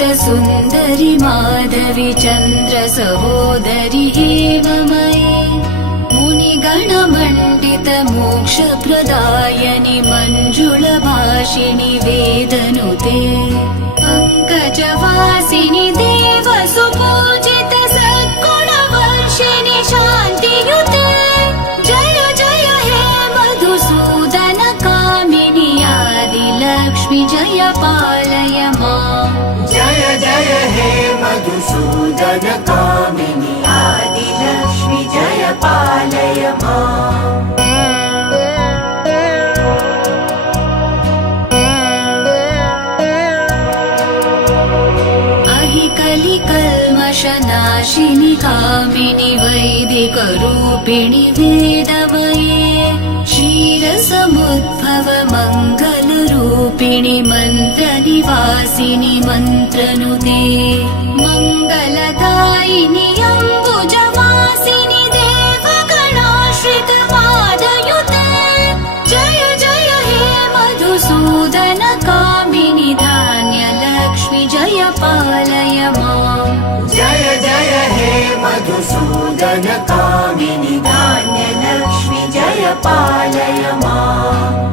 सुन्दरि माधवि चन्द्र सहोदरि हेममयि मुनिगणमण्डित मोक्षप्रदायनि मञ्जुलभाषिणि वेदनुते पङ्कजवासिनि देवसुपूजित सद्गुणवर्षिणि शान्तियुते जय जय हे मधुसूदन कामिनि आदिलक्ष्मि जय पालय माम् जय जय हे मधुसूदन कामिनि आदिलक्ष्मि जय पालय माम् कलिकल्मषनाशिनि कामिनि वैदिकरूपिणि वेदमये क्षीरसमुद्भव मङ्गलरूपिणि मन्त्रनिवासिनि मन्त्रनुते मङ्गलदायिनि अम्बुजवासिनि देवगणाश्रित पादयुते जय जय हे मधुसूदन कामिनि धान्यलक्ष्मि जय पालय माम् जय जय हे मधुसूदन कामिनि धान्यलक्ष्मि जय पालय माम्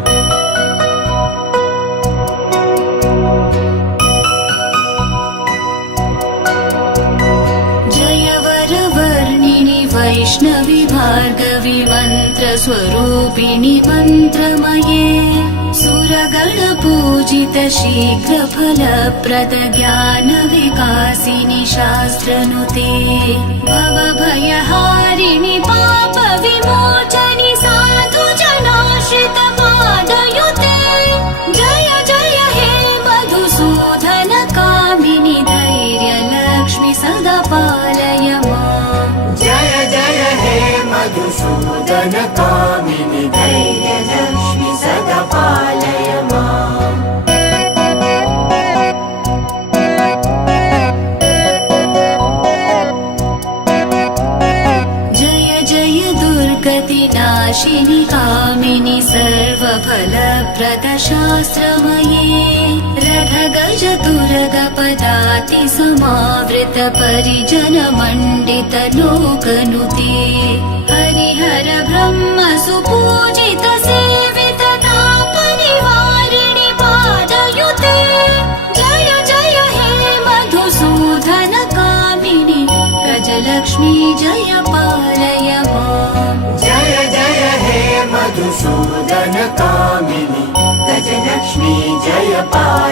जय वरवर्णिनि वैष्णवि भार्गवि मन्त्रस्वरूपिणि मन्त्रमये सुरगणपूजित शीघ्रफलप्रद ज्ञानविकासिनि शास्त्रनुते भवभयहारिणि पापविमोचनि साधुजनाश्रित पादयुते जय जय हे मधुसूदन कामिनि धैर्यलक्ष्मि सदा पालय माम् जय जय हे मधुसूदन कामिनि धैर्यलक्ष्मि सदा पालय माम् जय जय दुर्गतिनाशिनि कामिनि सर्वफलप्रद शास्त्रमये रथगज तुरगपदाति समावृत परिजन मण्डित लोकनुते हरिहर ब्रह्म सुपूजित सेवित तापनिवारिणि पादयुते जय जय हे मधुसूदन कामिनि गजलक्ष्मी जय पालय माम् जय जय हे मधुसूदन कामिनि गजलक्ष्मी जय पालय